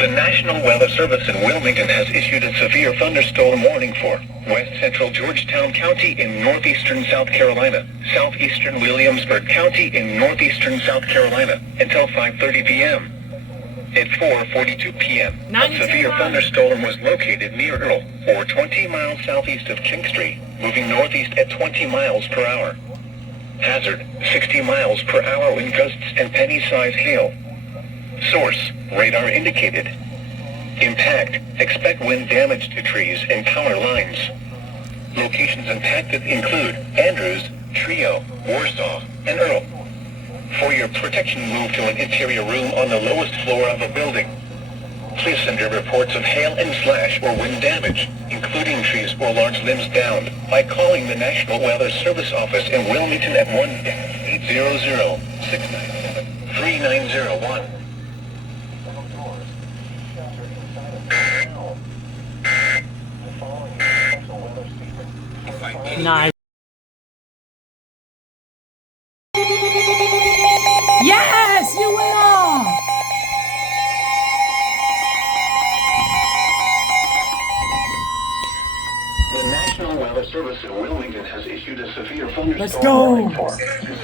The National Weather Service in Wilmington has issued a severe thunderstorm warning for west central Georgetown County in northeastern South Carolina, southeastern Williamsburg County in northeastern South Carolina until 5:30 p.m. At 4:42 p.m., a severe thunderstorm was located near Earl, or 20 miles southeast of King Street, moving northeast at 20 miles per hour. Hazard, 60 miles per hour wind gusts and penny-sized hail. Source, radar indicated. Impact, expect wind damage to trees and power lines. Locations impacted include Andrews, Trio, Warsaw, and Earl. For your protection, move to an interior room on the lowest floor of a building. Please send your reports of hail and slash or wind damage, including trees or large limbs downed, by calling the National Weather Service office in Wilmington at 1-800-697-3901. Nice. Yes, you will! The National Weather Service in Wilmington has issued a severe thunderstorm Let's go. warning for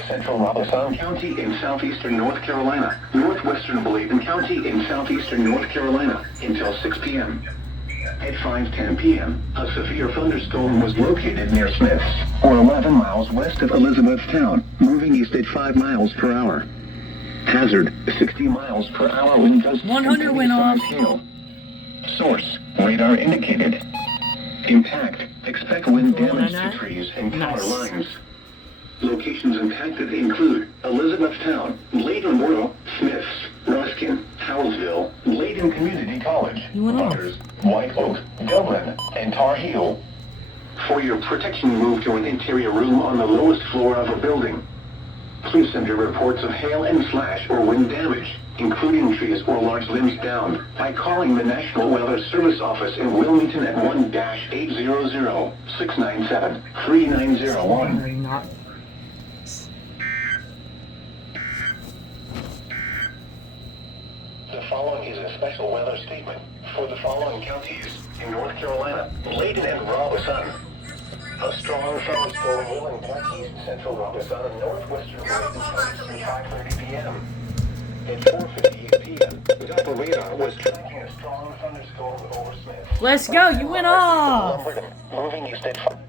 central Robeson County in southeastern North Carolina, northwestern Bladen County in southeastern North Carolina until 6 p.m. At 5:10 p.m., a severe thunderstorm was located near Smiths, or 11 miles west of Elizabethtown, moving east at 5 miles per hour. Hazard, 60 miles per hour wind gusts. 100 went off. Hail. Source, radar indicated. Impact, expect wind damage to trees and power lines. Locations impacted include Elizabethtown, Bladenboro, Smiths, Ruskin, Howellsville, Bladen Community College, Butters, White Oak, Dublin, and Tar Heel. For your protection, move to an interior room on the lowest floor of a building. Please send your reports of hail and slash or wind damage, including trees or large limbs downed, by calling the National Weather Service office in Wilmington at 1-800-697-3901. The following is a special weather statement for the following counties in North Carolina, Bladen and Robeson. A strong thunderstorm will impact east central Robeson and northwestern Bladen counties at 5:30 p.m. At 4:58 p.m., Doppler radar was tracking a strong thunderstorm over Smith. Let's go, you went off! Moving east at 5 miles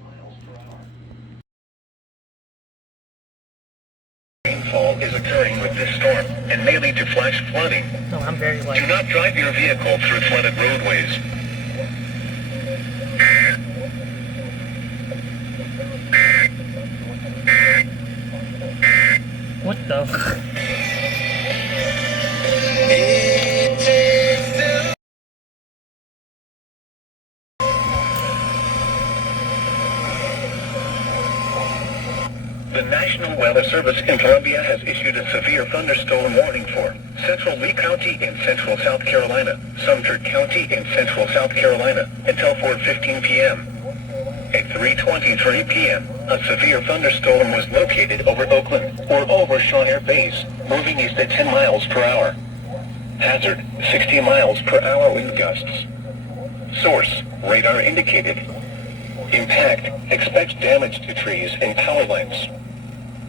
per hour. Rainfall is occurring with this storm and may lead to flash flooding. No, I'm very light. Do not drive your vehicle through flooded roadways. What the? The National Weather Service in Columbia has issued a severe thunderstorm warning for central Lee County in central South Carolina, Sumter County in central South Carolina until 4:15 p.m. At 3:23 p.m., a severe thunderstorm was located over Oakland, or over Shire Base, moving east at 10 miles per hour. Hazard, 60 miles per hour wind gusts. Source, radar indicated. Impact, expect damage to trees and power lines.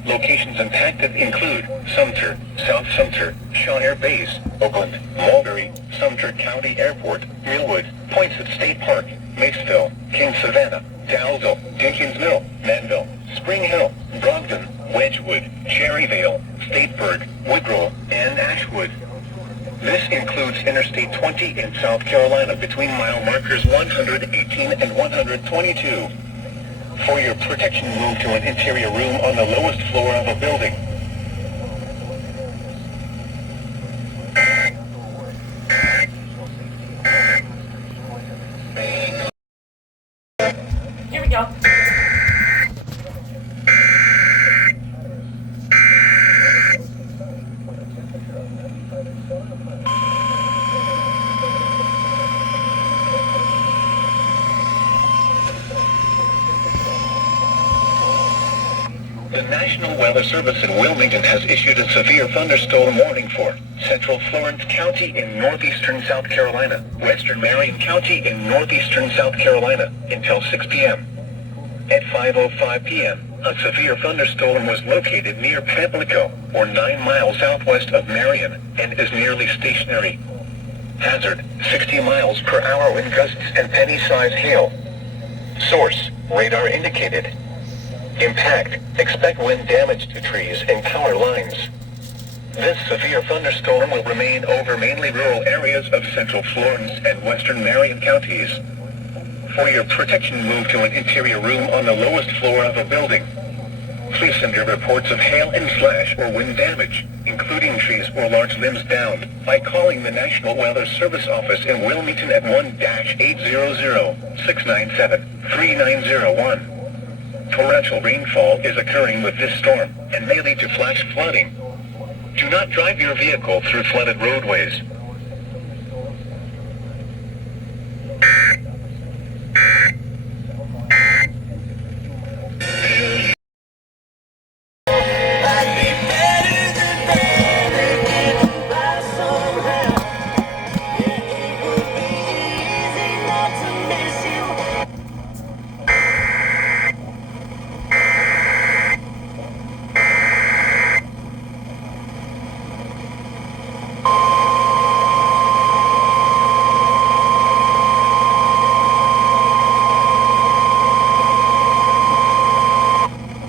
Locations impacted include Sumter, South Sumter, Shire Base, Oakland, Mulberry, Sumter County Airport, Millwood, Poinsett State Park, Maysville, King Savannah, Dalville, Dinkins Mill, Manville, Spring Hill, Brogdon, Wedgwood, Cherryvale, Statesburg, Woodrow, and Ashwood. This includes Interstate 20 in South Carolina between mile markers 118 and 122. For your protection, move to an interior room on the lowest floor of a building. Here we go. The National Weather Service in Wilmington has issued a severe thunderstorm warning for central Florence County in northeastern South Carolina, western Marion County in northeastern South Carolina until 6 p.m. At 5:05 p.m., a severe thunderstorm was located near Pamplico, or 9 miles southwest of Marion, and is nearly stationary. Hazard, 60 miles per hour wind gusts and penny-sized hail. Source, radar indicated. Impact, expect wind damage to trees and power lines. This severe thunderstorm will remain over mainly rural areas of central Florence and western Marion counties. For your protection, move to an interior room on the lowest floor of a building. Please send your reports of hail and slash or wind damage, including trees or large limbs downed, by calling the National Weather Service office in Wilmington at 1-800-697-3901. Torrential rainfall is occurring with this storm and may lead to flash flooding. Do not drive your vehicle through flooded roadways.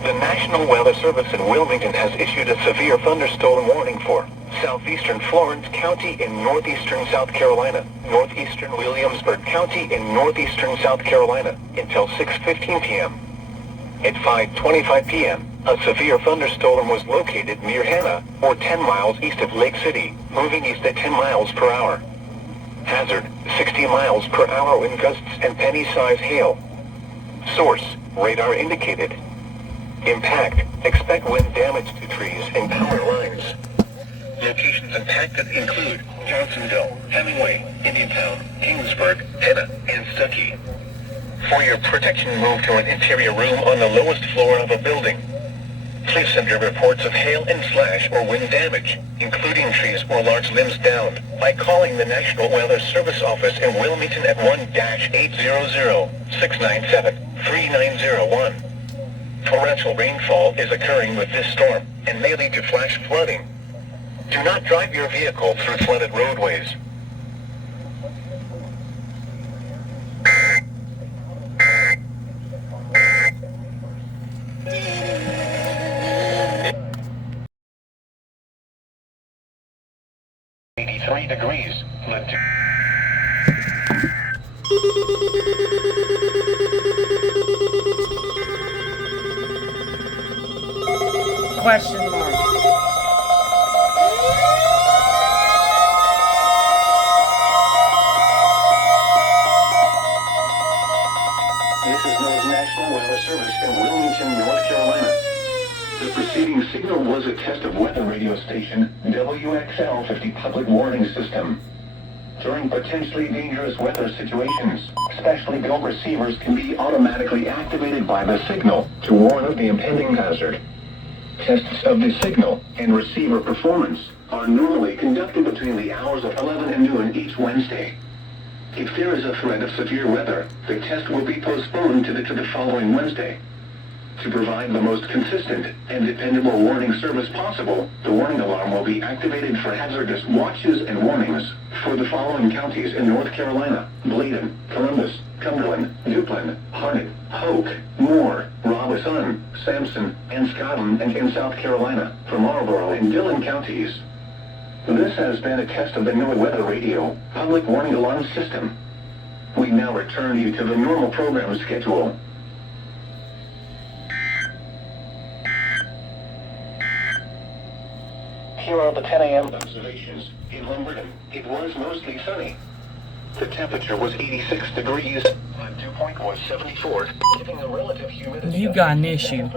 The National Weather Service in Wilmington has issued a severe thunderstorm warning for southeastern Florence County in northeastern South Carolina, northeastern Williamsburg County in northeastern South Carolina until 6:15 p.m. At 5:25 p.m., a severe thunderstorm was located near Hannah, or 10 miles east of Lake City, moving east at 10 miles per hour. Hazard, 60 miles per hour wind gusts and penny-sized hail. Source, radar indicated. Impact, expect wind damage to trees and power lines. Locations impacted include Johnsonville, Hemingway, Indiantown, Kingsburg, Hannah, and Stuckey. For your protection, move to an interior room on the lowest floor of a building. Please send your reports of hail and slash or wind damage, including trees or large limbs downed, by calling the National Weather Service office in Wilmington at 1-800-697-3901. Torrential rainfall is occurring with this storm and may lead to flash flooding. Do not drive your vehicle through flooded roadways. Degrees. Question mark. This is NOAA's National Weather Service in Wilmington, North Carolina. The preceding signal was a test of weather radio station WXL 50 public warning system. During potentially dangerous weather situations, specially built receivers can be automatically activated by the signal to warn of the impending hazard. Tests of the signal and receiver performance are normally conducted between the hours of 11 and noon each Wednesday. If there is a threat of severe weather, the test will be postponed to the following Wednesday. To provide the most consistent and dependable warning service possible, the warning alarm will be activated for hazardous watches and warnings for the following counties in North Carolina: Bladen, Columbus, Cumberland, Duplin, Harnett, Polk, Moore, Robeson, Sampson, and Scotland, and in South Carolina, for Marlborough and Dillon counties. This has been a test of the NOAA Weather Radio Public Warning Alarm System. We now return you to the normal program schedule. Here are the 10 a.m. observations. In Lumberton, it was mostly sunny. The temperature was 86 degrees. The dew point was 74, giving a relative humidity. You got an issue.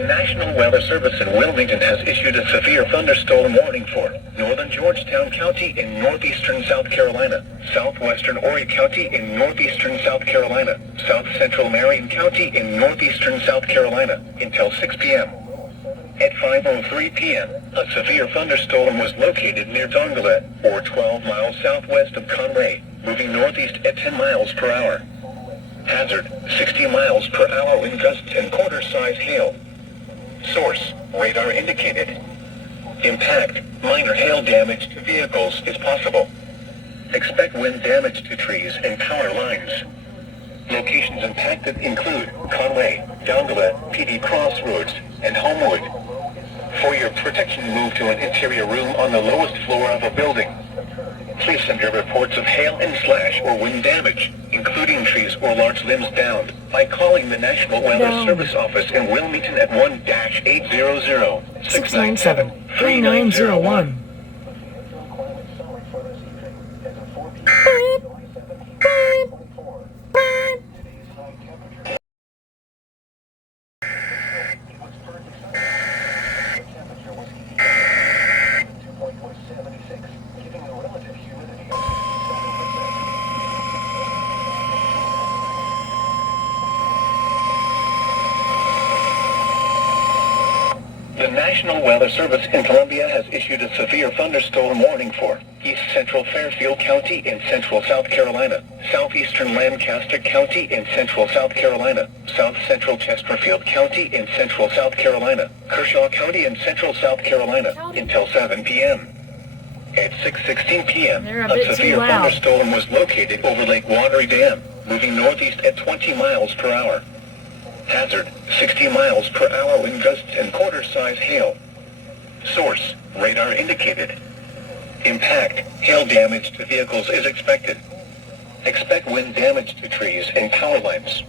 The National Weather Service in Wilmington has issued a severe thunderstorm warning for northern Georgetown County in northeastern South Carolina, southwestern Horry County in northeastern South Carolina, south central Marion County in northeastern South Carolina until 6 p.m. At 5:03 p.m., a severe thunderstorm was located near Dongalet, or 12 miles southwest of Conway, moving northeast at 10 miles per hour. Hazard, 60 miles per hour wind gusts and quarter-size hail. Source, radar indicated. Impact, minor hail damage to vehicles is possible. Expect wind damage to trees and power lines. Locations impacted include Conway, Dongalet, PD Crossroads, and Homewood. For your protection, move to an interior room on the lowest floor of a building. Please send your reports of hail and slash or wind damage, including trees or large limbs downed, by calling the National Weather Service office in Wilmington at 1-800-697-3901. The National Weather Service in Columbia has issued a severe thunderstorm warning for east central Fairfield County in central South Carolina, southeastern Lancaster County in central South Carolina, south central Chesterfield County in central South Carolina, Kershaw County in central South Carolina until 7 p.m. At 6:16 p.m., a severe thunderstorm was located over Lake Watery Dam, moving northeast at 20 miles per hour. Hazard, 60 miles per hour wind gusts and quarter-size hail. Source, radar indicated. Impact, hail damage to vehicles is expected. Expect wind damage to trees and power lines.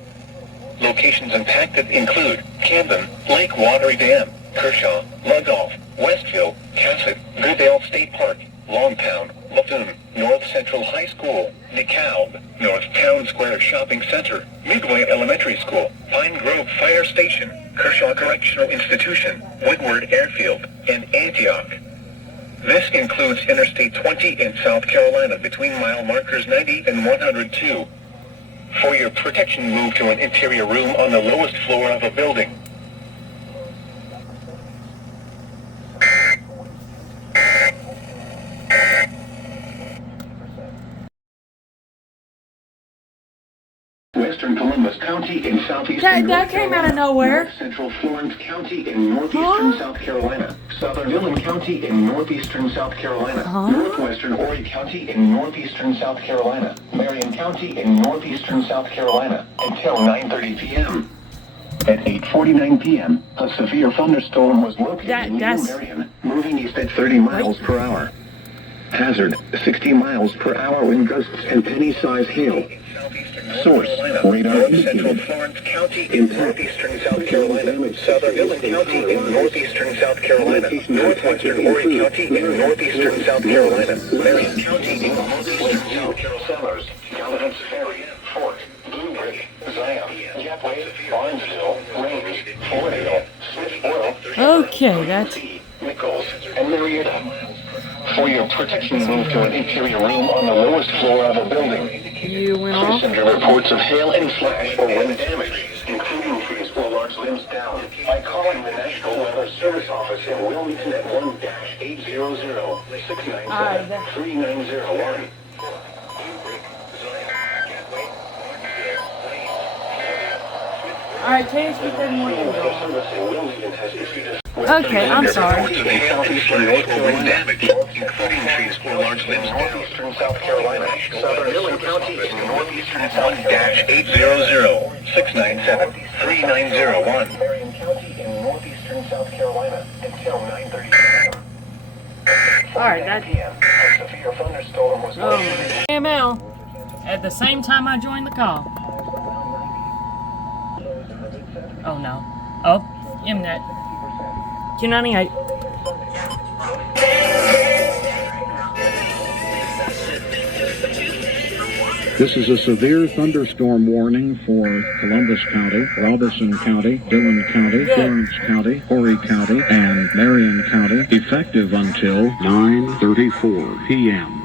Locations impacted include Camden, Lake Watery Dam, Kershaw, Ludolph, Westville, Cassett, Goodale State Park, Longtown, Bethune, North Central High School, DeKalb, North Town Square Shopping Center, Midway Elementary School, Pine Grove Fire Station, Kershaw Correctional Institution, Woodward Airfield, and Antioch. This includes Interstate 20 in South Carolina between mile markers 90 and 102. For your protection, move to an interior room on the lowest floor of a building. Western Columbus County in southeastern That came out of nowhere. North Central Florence County in northeastern South Carolina, Southern Dillon County in northeastern South Carolina, northwestern Horry County in northeastern South Carolina, Marion County in northeastern South Carolina until 9:30 p.m. At 8:49 p.m., a severe thunderstorm was located near Marion, moving east at 30 miles per hour. Hazard, 60 miles per hour wind gusts and penny-size hail. Source, radar indicated. Central Florence County in northeastern South Carolina, Southern Dillon County in northeastern South Carolina, northwestern Horry County in northeastern South Carolina, Marion County in northeastern South Carolina, Sellers, Gallagher's Ferry, Fort, Blue Ridge, Zion, Yapway, Barnesville, Range, Floridale, Smithboro, Okay, that's... Nichols, and Marietta. For your protection, move to an interior room on the lowest floor of a building. You went Please off? send your reports of hail and slash or wind damage, including trees or large limbs down, by calling the National Weather Service office in Wilmington at 1-800-697-3901. Alright, can you speak that more? Okay, Okay, I'm sorry. Wind damage, including trees or large limbs down. Northeastern South Carolina, Southern Dillon County in northeastern South 1-800-697-3901. Marion County in northeastern South Carolina until 9:30 p.m. Alright, that... A severe thunderstorm was AML at the same time I joined the call. Oh no. Oh, Mnet. Q98. This is a severe thunderstorm warning for Columbus County, Robeson County, Dillon County, Florence County, Horry County, and Marion County, effective until 9:34 p.m.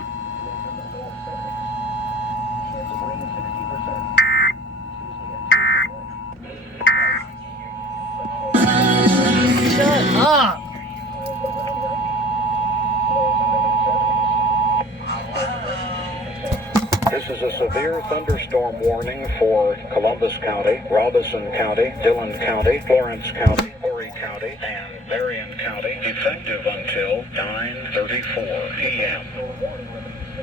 Shut up! This is a severe thunderstorm warning for Columbus County, Robeson County, Dillon County, Florence County, Horry County, and Marion County, effective until 9:34 p.m.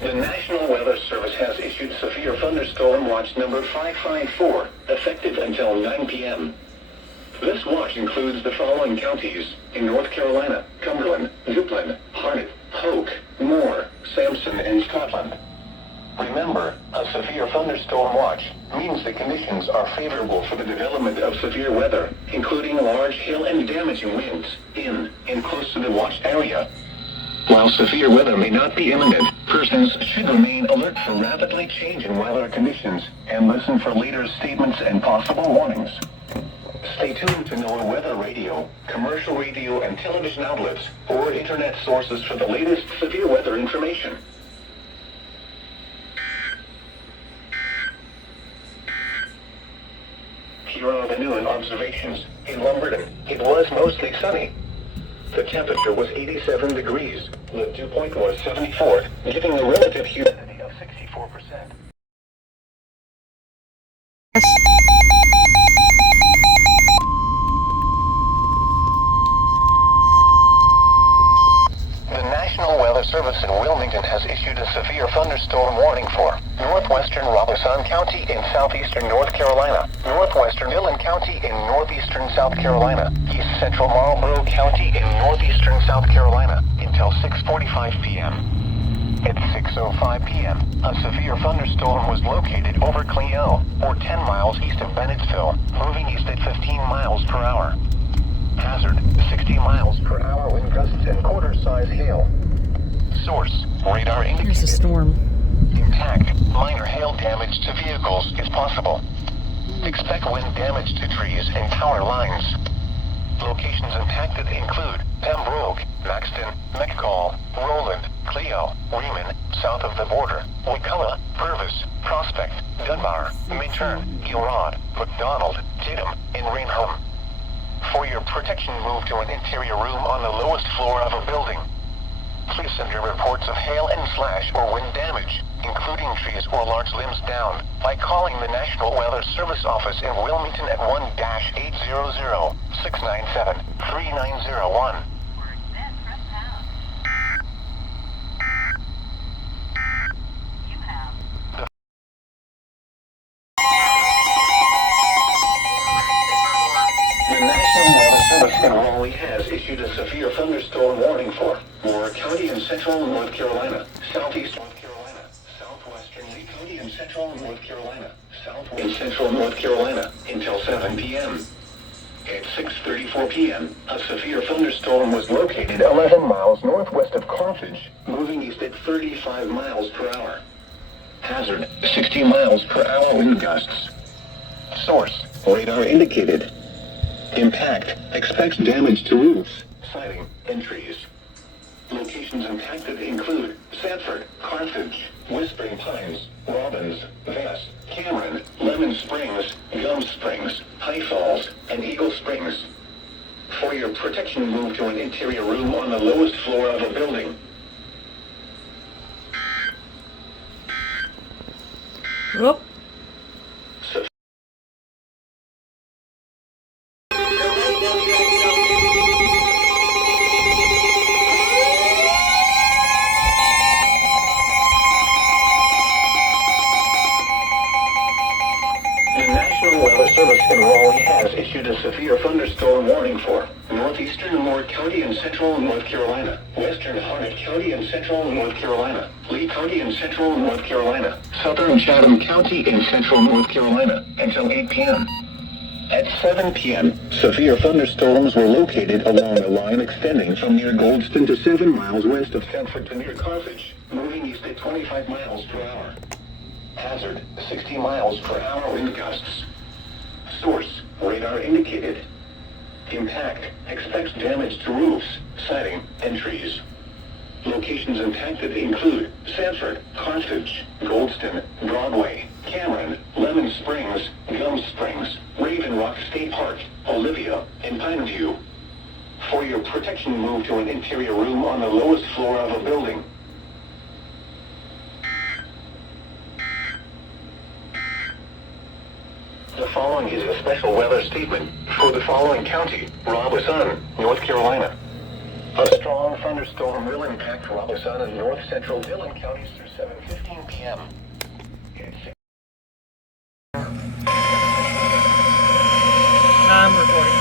The National Weather Service has issued severe thunderstorm watch number 554, effective until 9 p.m. This watch includes the following counties in North Carolina: Cumberland, Duplin, Harnett, Hoke, Moore, Sampson, and Scotland. Remember, a severe thunderstorm watch means the conditions are favorable for the development of severe weather, including large hail and damaging winds in and close to the watched area. While severe weather may not be imminent, persons should remain alert for rapidly changing weather conditions and listen for later statements and possible warnings. Stay tuned to NOAA weather radio, commercial radio and television outlets, or internet sources for the latest severe weather information. Here are the noon observations. In Lumberton, it was mostly sunny. The temperature was 87 degrees. The dew point was 74, giving a relative humidity of 64%. The National Weather Service in Wilmington has issued a severe thunderstorm warning for northwestern Robeson County in southeastern North Carolina, northwestern Dillon County in northeastern South Carolina, east central Marlborough County in northeastern South Carolina until 6:45 p.m. At 6:05 p.m., a severe thunderstorm was located over Clio, or 10 miles east of Bennettsville, moving east at 15 miles per hour. Hazard, 60 miles per hour wind gusts and quarter-size hail. Source, radar indicated. Here's a storm. Impact, minor hail damage to vehicles is possible. Expect wind damage to trees and power lines. Locations impacted include Pembroke, Maxton, McCall, Roland, Clio, Reman, south of the border, Wakulla, Purvis, Prospect, Dunbar, Minturn, Gilrod, McDonald, Tatum, and Rainham. For your protection, move to an interior room on the lowest floor of a building. Please send your reports of hail and slash or wind damage, including trees or large limbs down, by calling the National Weather Service office in Wilmington at 1-800-697-3901. The National Weather Service in Raleigh has issued a severe thunderstorm warning for Moore County in central North Carolina, southeast North Carolina, southwestern Lee County in central North Carolina, southwest in central North Carolina until 7 p.m. At 6:34 p.m., a severe thunderstorm was located 11 miles northwest of Carthage, moving east at 35 miles per hour. Hazard, 60 miles per hour wind gusts. Source, radar indicated. Impact, expects damage to roofs, siding, and trees. Locations impacted include Sanford, Carthage, Whispering Pines, Robbins, Vess, Cameron, Lemon Springs, Gum Springs, High Falls, and Eagle Springs. For your protection, move to an interior room on the lowest floor of a building. Whoop. The National Weather Service and Raleigh has issued a severe thunderstorm warning for northeastern Ward County and central North Carolina, western Harnett County and central North Carolina, Lee County and central North Carolina, southern Chatham County and central North Carolina until 8 p.m. At 7 p.m., severe thunderstorms were located along a line extending from near Goldston to 7 miles west of Sanford to near Carthage, moving east at 25 miles per hour. Hazard, 60 miles per hour wind gusts. Source, radar indicated. Impact, expects damage to roofs, siding, and trees. Locations impacted include Sanford, Carthage, Goldston, Broadway, Cameron, Lemon Springs, Gum Springs, Raven Rock State Park, Olivia, and Pineview. For your protection, move to an interior room on the lowest floor of a building. The following is a special weather statement for the following county: Robeson, North Carolina. A strong thunderstorm will impact Robeson and north central Dillon counties through 7:15 p.m. I'm recording.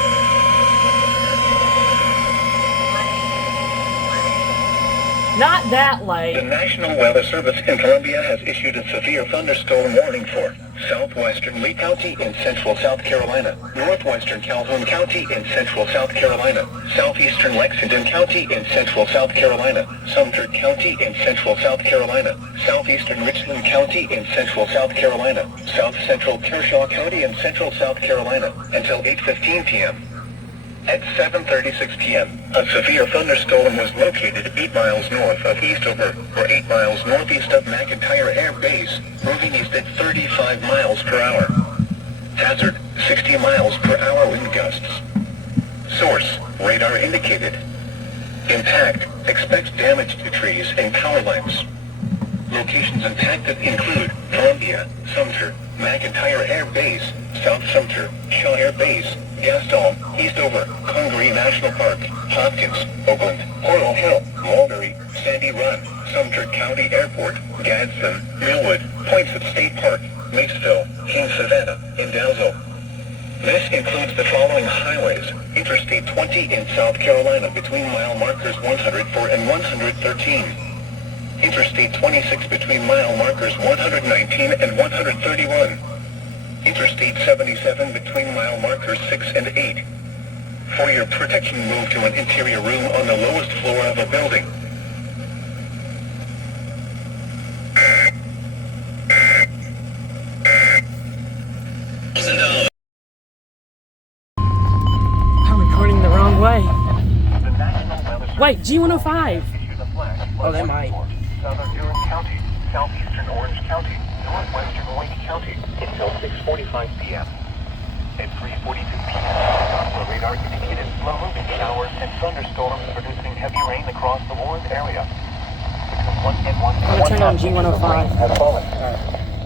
Not that late. The National Weather Service in Columbia has issued a severe thunderstorm warning for southwestern Lee County in central South Carolina, northwestern Calhoun County in central South Carolina, southeastern Lexington County in central South Carolina, Sumter County in central South Carolina, southeastern Richland County in central South Carolina, south central Kershaw County in central South Carolina until 8:15 p.m. At 7:36 p.m., a severe thunderstorm was located 8 miles north of Eastover, or 8 miles northeast of McIntyre Air Base, moving east at 35 miles per hour. Hazard, 60 miles per hour wind gusts. Source, radar indicated. Impact, expects damage to trees and power lines. Locations impacted include Columbia, Sumter, McIntyre Air Base, South Sumter, Shaw Air Base, Gaston, Eastover, Congaree National Park, Hopkins, Oakland, Coral Hill, Mulberry, Sandy Run, Sumter County Airport, Gadsden, Millwood, Poinsett State Park, Maceville, King Savannah, and Dalzell. This includes the following highways: Interstate 20 in South Carolina between mile markers 104 and 113. Interstate 26 between mile markers 119 and 131. Interstate 77 between mile markers 6 and 8. For your protection, move to an interior room on the lowest floor of a building. I'm recording the wrong way. Wait, G105. Oh, that might. Southern Durham County, southeastern Orange County, northwestern Wake County until 6:45 p.m. At 3:42 p.m., the radar indicated slow-moving showers and thunderstorms producing heavy rain across the Warren area. Between 1 and 1 I'm gonna turn on G105. has fallen.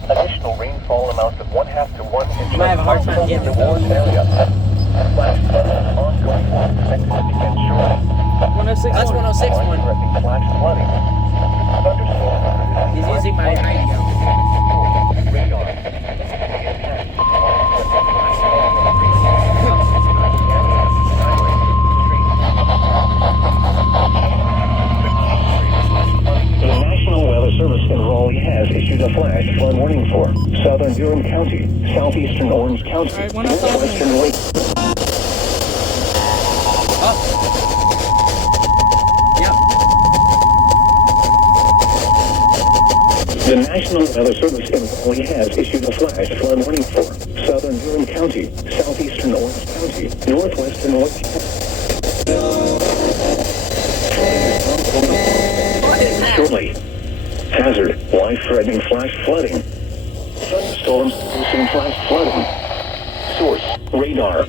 Additional rainfall amounts of 1/2 to 1 inch You might have a hard time getting in the it. Warren area. Flash flooding ongoing expected to begin shortly. 106. That's 106 one. Directing flash flooding. Thunderstorms He's using my radio. radar. The National Weather Service in Raleigh has issued a flash flood warning for southern Durham County, southeastern Orange County, All right, 107. northwestern Wake. The National Weather Service in Raleigh has issued a flash flood warning for southern Durham County, southeastern Orange County, northwestern Wake County. Shortly. Hazard, life-threatening flash flooding. Thunderstorms producing flash flooding. Source, radar.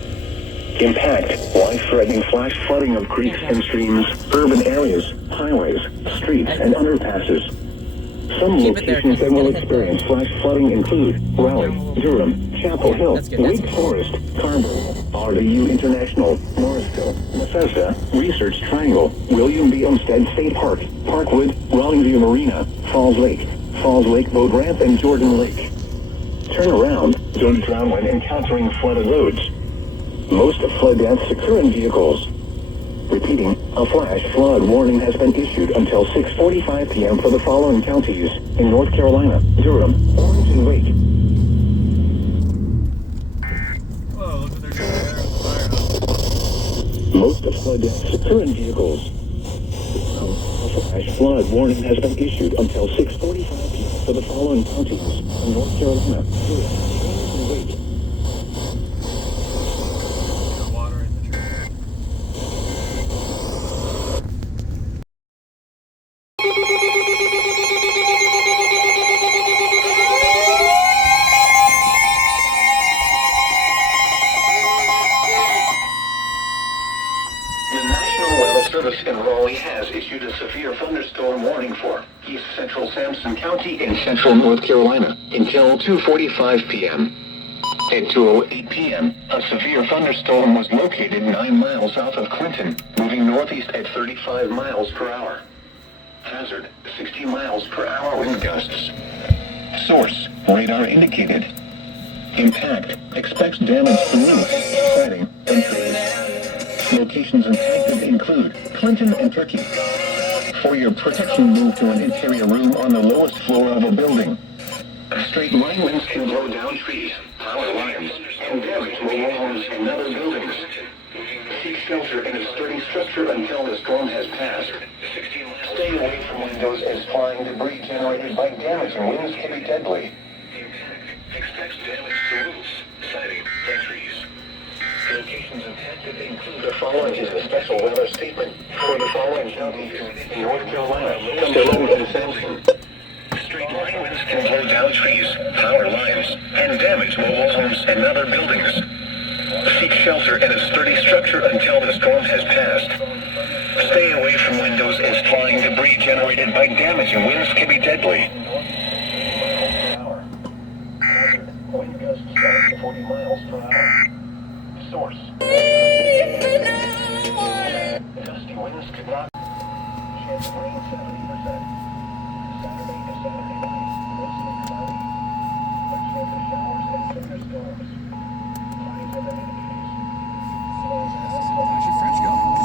Impact, life-threatening flash flooding of creeks and streams, urban areas, highways, streets, and underpasses. Some locations that will experience flash flooding include Raleigh, Durham, Chapel Hill, Wake Forest, Carmel, RDU International, Morrisville, Bethesda, Research Triangle, William B. Olmsted State Park, Parkwood, Rollingview Marina, Falls Lake Boat Ramp, and Jordan Lake. Turn around, Don't drown when encountering flooded roads. Most flood deaths occur in vehicles. Repeating, a flash flood warning has been issued until 6:45 p.m. for the following counties in North Carolina: Durham, Orange, and Wake. Whoa, look what they're doing there at the firehouse. Most flood deaths occur in vehicles. A flash flood warning has been issued until 6:45 p.m. for the following counties in North Carolina: Durham, Orange, and Wake. Got water in the tree. The National Weather Service in Raleigh has issued a severe thunderstorm warning for East Central Sampson County in central North Carolina until 2:45 p.m. At 2:08 p.m., a severe thunderstorm was located 9 miles south of Clinton, moving northeast at 35 miles per hour. Hazard, 60 miles per hour wind gusts. Source, radar indicated. Impact, expects damage to roof, siding, and trees. Locations impacted include Clinton and Turkey. For your protection, move to an interior room on the lowest floor of a building. Straight line winds can blow down trees, power lines, and damage mobile homes and other buildings. Seek shelter in a sturdy structure until the storm has passed. Stay away from windows as flying debris generated by damaging winds can be deadly. Expects damage to roofs, siding, and trees. Locations impacted include the following is a special weather statement for the following counties in North Carolina, Cumberland, and Sampson. Straight line winds can blow down trees, power lines, and damage mobile homes and other buildings. Seek shelter in a sturdy structure until the storm has passed. Stay away from windows as flying debris generated by damaging winds can be deadly. Wind gusts up to 40 miles per hour. Source. Gusty winds could not. Chance of rain 70%. Saturday to Saturday night, mostly cloudy. A chance of showers and thunderstorms. Highs in the mid-80s.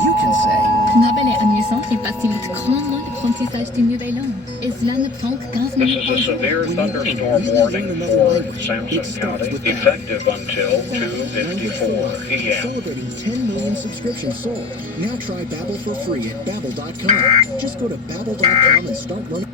You can say. Nabel est amusant et facilite grandement l'apprentissage d'une nouvelle langue. Et cela ne prend que 15 This minutes is a severe thunderstorm warning for Sampson County, effective until 2:54 p.m. Celebrating 10 million subscriptions sold. Now try Babbel for free at babbel.com. Just go to babbel.com and start running.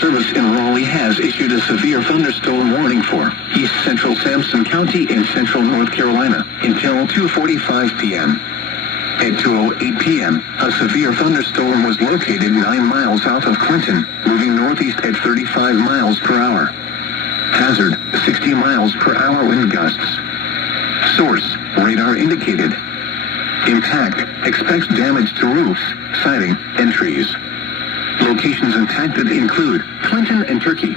Service in Raleigh has issued a severe thunderstorm warning for East Central Sampson County in central North Carolina until 2:45 p.m. At 2:08 p.m., a severe thunderstorm was located 9 miles south of Clinton, moving northeast at 35 miles per hour. Hazard, 60 miles per hour wind gusts. Source, radar indicated. Impact, expects damage to roofs, siding, and trees. Locations impacted include Clinton and Turkey.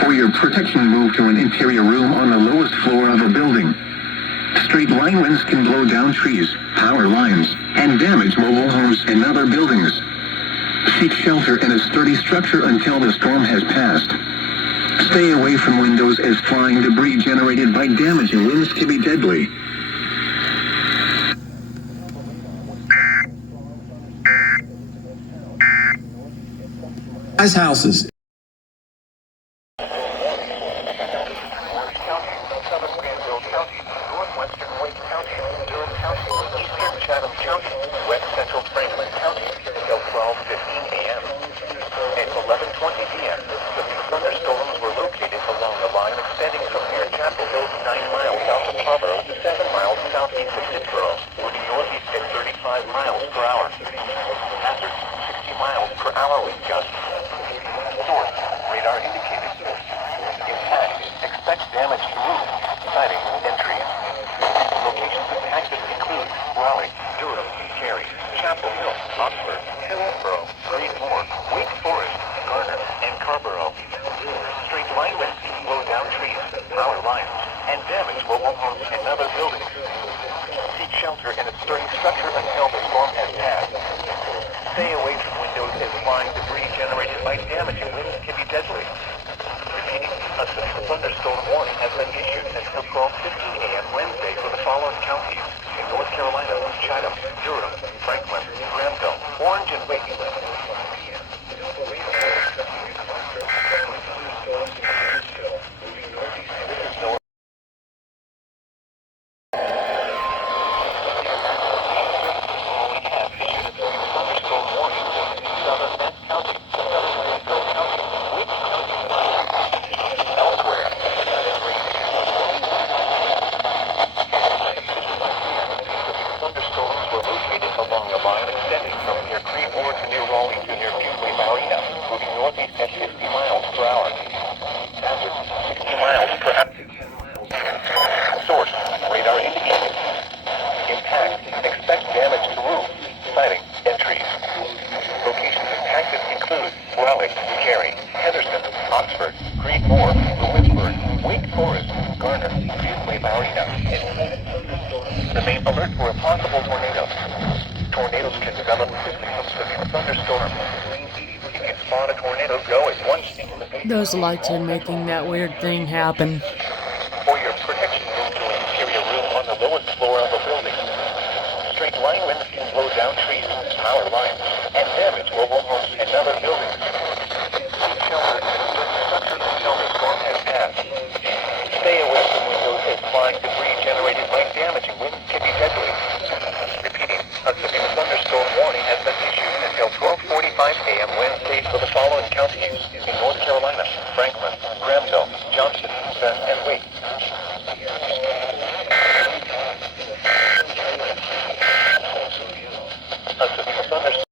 For your protection, move to an interior room on the lowest floor of a building. Straight line winds can blow down trees, power lines, and damage mobile homes and other buildings. Seek shelter in a sturdy structure until the storm has passed. Stay away from windows as flying debris generated by damaging winds can be deadly. Houses. Scarborough. Straight line winds blow down trees, power lines, and damage mobile homes and other buildings. Seek shelter in a sturdy structure until the storm has passed. Stay away from windows as flying debris generated by damaging winds can be deadly. Repeating, a severe thunderstorm warning has been issued until 12:15 a.m. Wednesday for the following counties: in North Carolina, Chatham, Durham, Franklin, Granville, Orange, and Wake. Remain alert for a possible tornado. Tornadoes can develop quickly from severe thunderstorms. You can spot a tornado go at once into the base. Those lights are making that weird thing happen. For your protection, move to an interior room on the lowest floor of a building. Straight line winds can blow down trees, power lines, and damage mobile homes and other buildings. Seek shelter in a sturdy structure until the storm has passed. Stay away from windows as flying debris generated by damaging winds can be deadly. Repeating, a severe thunderstorm warning has been issued until 12:45 a.m. Wednesday for the following counties: in North Carolina, Franklin, Granville, Johnson, and Wake. A severe thunderstorm.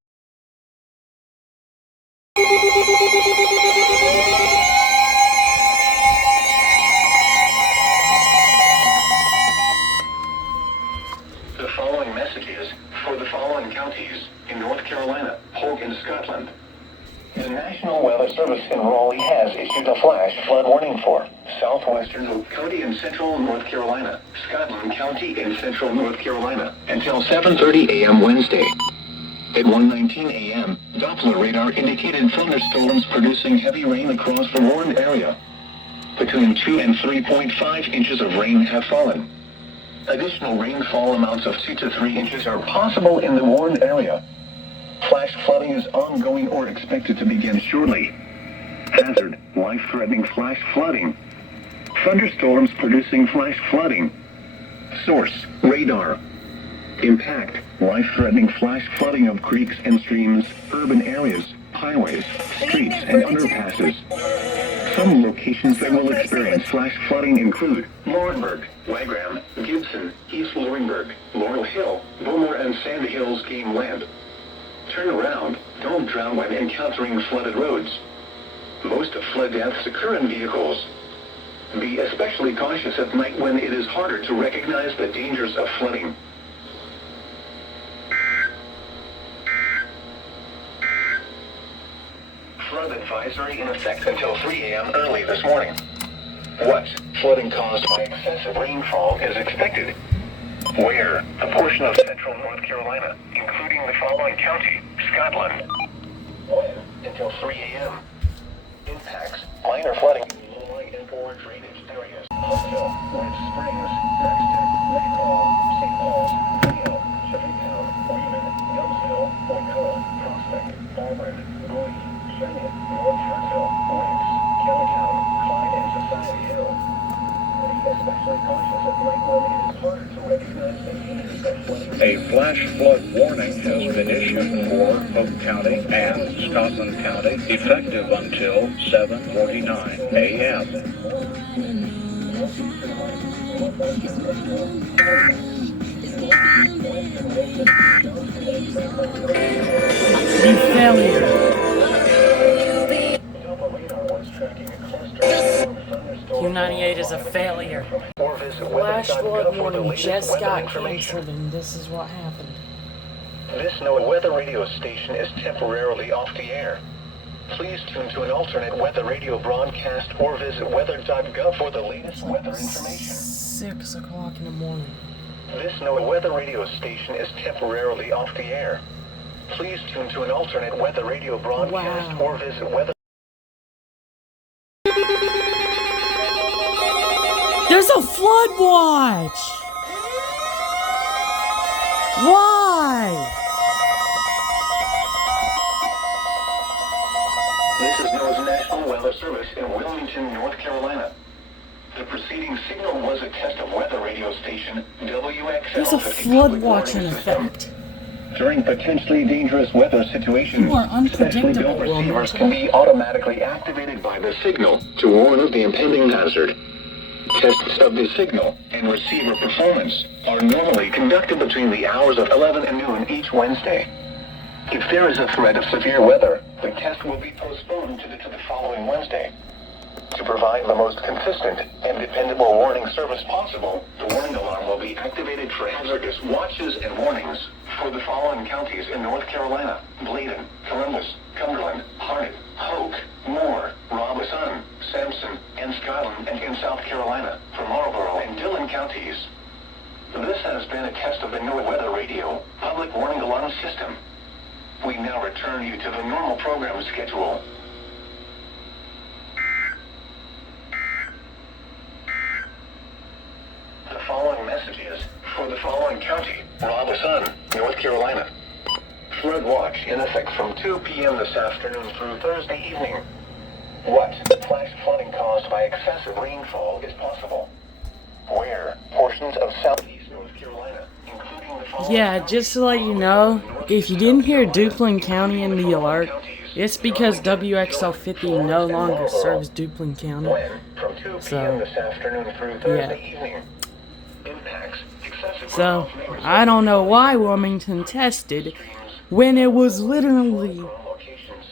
The following messages for the following counties in North Carolina, Polk, and Scotland. The National Weather Service in Raleigh has issued a flash flood warning for southwestern Polk County in central North Carolina, Scotland County in central North Carolina, until 7:30 a.m. Wednesday. At 1:19 a.m., Doppler radar indicated thunderstorms producing heavy rain across the warned area. Between 2 and 3.5 inches of rain have fallen. Additional rainfall amounts of 2 to 3 inches are possible in the warned area. Flash flooding is ongoing or expected to begin shortly. Hazard: life-threatening flash flooding. Thunderstorms producing flash flooding. Source: radar. Impact: life-threatening flash flooding of creeks and streams, urban areas, highways, streets, and underpasses. Some locations that will experience flash flooding include Laurinburg, Wagram, Gibson, East Laurinburg, Laurel Hill, Boomer, and Sand Hills Game Land. Turn around. Don't drown when encountering flooded roads. Most flood deaths occur in vehicles. Be especially cautious at night when it is harder to recognize the dangers of flooding. Flood advisory in effect until 3 a.m. early this morning. What? Flooding caused by excessive rainfall is expected. Where? A portion of central North Carolina, including the following county: Scotland. When? Until 3 a.m. Impacts: minor flooding in low-lying and poor drainage areas. Huntsville, White Springs, Braxton, McCall, St. Paul's, Rio, Chevytown, Weeman, Gumsville, Wakulla, Prospect, Auburn, Bowie, Cheyenne, North Hartsville, Lakes, Kellytown, Clyde, and Society Hill. Be especially cautious at night when it is harder to recognize the dangers of flooding. A flash flood warning has been issued for Polk County and Scotland County, effective until 7:49 a.m. You failure. Q98 is a failure. Flash flood warning just got canceled, and this is what happened. This NOAA weather radio station is temporarily off the air. Please tune to an alternate weather radio broadcast or visit weather.gov for the latest weather information. 6 o'clock in the morning. This NOAA weather radio station is temporarily off the air. Please tune to an alternate weather radio broadcast or visit weather. There's a flood watch! Why? This is NOAA's National Weather Service in Wilmington, North Carolina. The preceding signal was a test of weather radio station WXL. There's a flood watch in effect. During potentially dangerous weather situations, You are specially built unpredictable, receivers can be automatically activated by the signal to warn of the impending hazard. Tests of the signal and receiver performance are normally conducted between the hours of 11 and noon each Wednesday. If there is a threat of severe weather, the test will be postponed to the following Wednesday. To provide the most consistent and dependable warning service possible, the warning alarm will be activated for hazardous watches and warnings for the following counties in North Carolina: Bladen, Columbus, Cumberland, Harnett, Hoke, Moore, Robeson, Sampson, and Scotland, and in South Carolina for Marlborough and Dillon counties. This has been a test of the NOAA Weather Radio Public Warning Alarm System. We now return you to the normal program schedule. The following messages for the following county: Robeson, North Carolina. Flood watch in effect from 2 p.m. this afternoon through Thursday evening. What flash flooding caused by excessive rainfall is possible? Where portions of southeast North Carolina, including the following Yeah, just to let you know, if you didn't hear Duplin County in the alert, it's because WXL 50 no longer serves Duplin County. when from 2 p.m. So, this afternoon through Thursday evening. Impacts excessive So, runoff may result I don't know why Wilmington tested when it was literally from locations.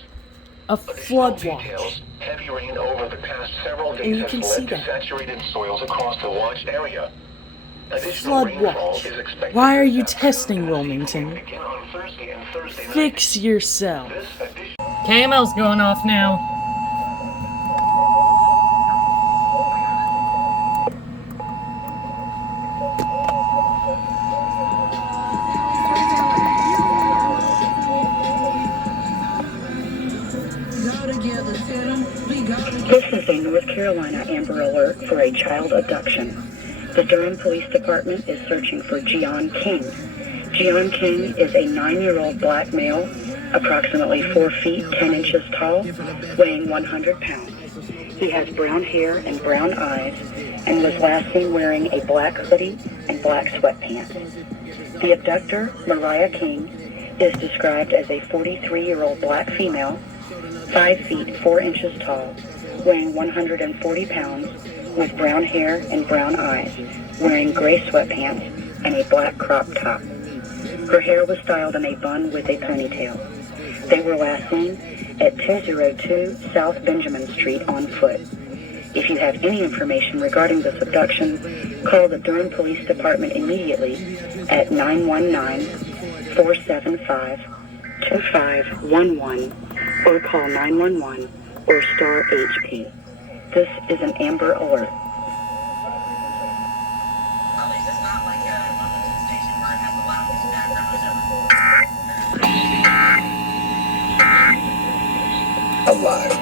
a flood Additional watch. details. Heavy rain over the past several And days you has can see led to that. saturated soils across the watch area. Additional Flood rainfall watch. is expected Why are this you afternoon testing, and Wilmington? again on Thursday and Thursday night. Fix yourself. This addition- KML's going off now. This is a North Carolina Amber Alert for a child abduction. The Durham Police Department is searching for Gian King. Gian King is a 9-year-old black male, approximately 4 feet 10 inches tall, weighing 100 pounds. He has brown hair and brown eyes and was last seen wearing a black hoodie and black sweatpants. The abductor, Mariah King, is described as a 43-year-old black female, 5 feet 4 inches tall, weighing 140 pounds, with brown hair and brown eyes, wearing gray sweatpants and a black crop top. Her hair was styled in a bun with a ponytail. They were last seen at 202 South Benjamin Street on foot. If you have any information regarding this abduction, call the Durham Police Department immediately at 919-475-2511 or call 911 or star HP. This is an Amber Alert. Alive.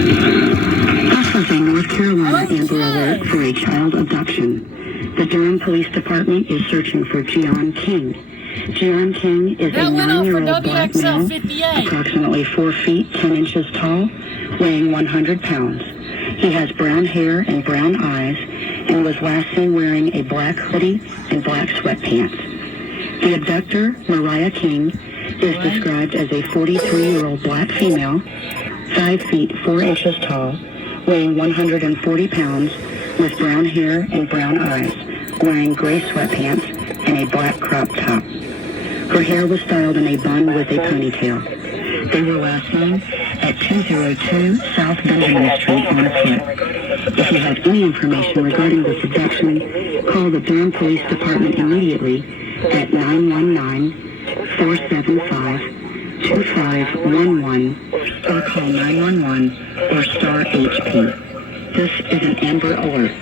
This is a North Carolina Amber Alert for a child abduction. The Durham Police Department is searching for Gian King. Gian King is a That went off for 9-year-old black WXL male, 58. approximately 4 feet 10 inches tall, weighing 100 pounds. He has brown hair and brown eyes and was last seen wearing a black hoodie and black sweatpants. The abductor, Mariah King, is described as a 43-year-old black female, 5 feet 4 inches tall, weighing 140 pounds, with brown hair and brown eyes, wearing gray sweatpants and a black crop top. Her hair was styled in a bun with a ponytail. They were last seen at 202 South Benjamin Street on foot. If you have any information regarding this abduction, call the Durham Police Department immediately at 919 475-2511 or call 911 or star HP. This is an Amber Alert.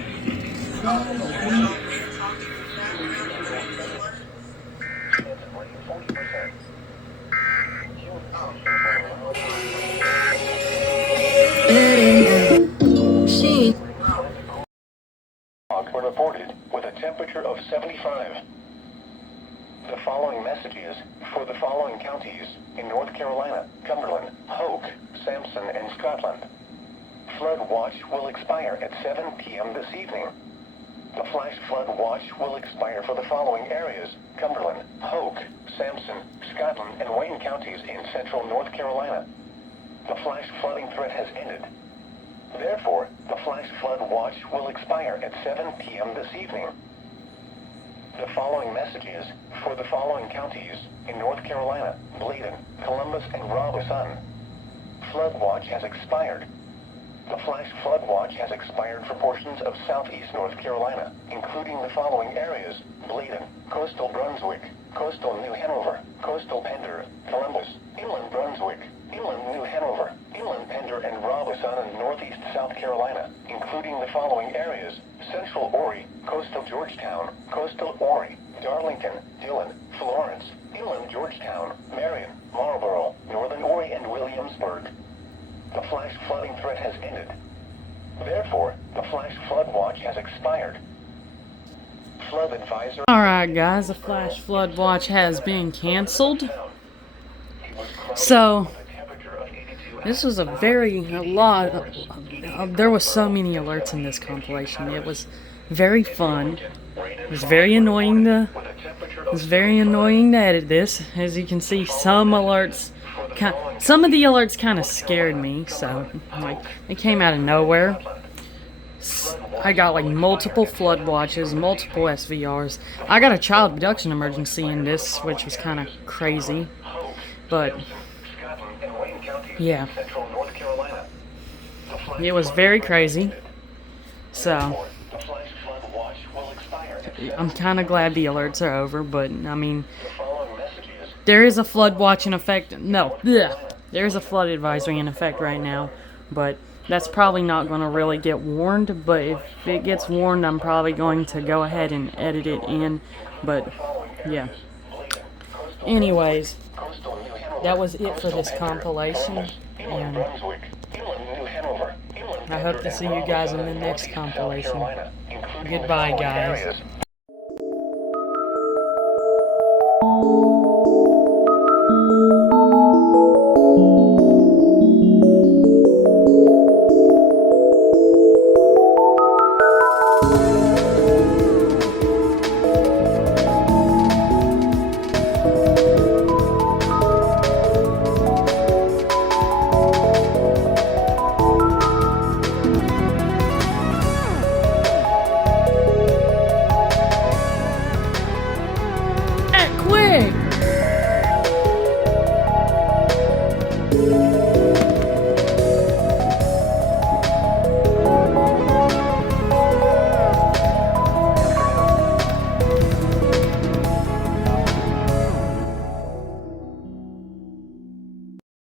Were reported with a temperature of 75. The following messages for the following counties in North Carolina, Cumberland, Hoke, Sampson, and Scotland. Flood watch will expire at 7 p.m. this evening. The flash flood watch will expire for the following areas: Cumberland, Hoke, Sampson, Scotland, and Wayne counties in central North Carolina. The flash flooding threat has ended. Therefore, the flash flood watch will expire at 7 p.m. this evening. The following messages for the following counties in North Carolina, Bladen, Columbus, and Robeson. Flood watch has expired. The flash flood watch has expired for portions of southeast North Carolina, including the following areas: Bladen, coastal Brunswick, coastal New Hanover, coastal Pender, Columbus, inland Brunswick, inland New Hanover, inland Pender, and Robeson, and northeast South Carolina, including the following areas: central Horry, coastal Georgetown, coastal Horry, Darlington, Dillon, Florence, inland Georgetown, Marion, Marlborough, northern Horry, and Williamsburg. The flash flooding threat has ended. Therefore, the flash flood watch has expired. Flood advisor. Alright guys, the flash flood watch has been canceled. So, this was there was so many alerts in this compilation. It was very fun. It was very annoying to edit this. As you can see, some of the alerts kind of scared me, so like it came out of nowhere. I got like multiple flood watches, multiple SVRs. I got a child abduction emergency in this, which was kind of crazy, but yeah, it was very crazy. So I'm kind of glad the alerts are over, but I mean, there is a flood watch in effect. There is a flood advisory in effect right now, but that's probably not going to really get warned. But if it gets warned, I'm probably going to go ahead and edit it in. But yeah. Anyways, that was it for this compilation, and I hope to see you guys in the next compilation. Goodbye, guys.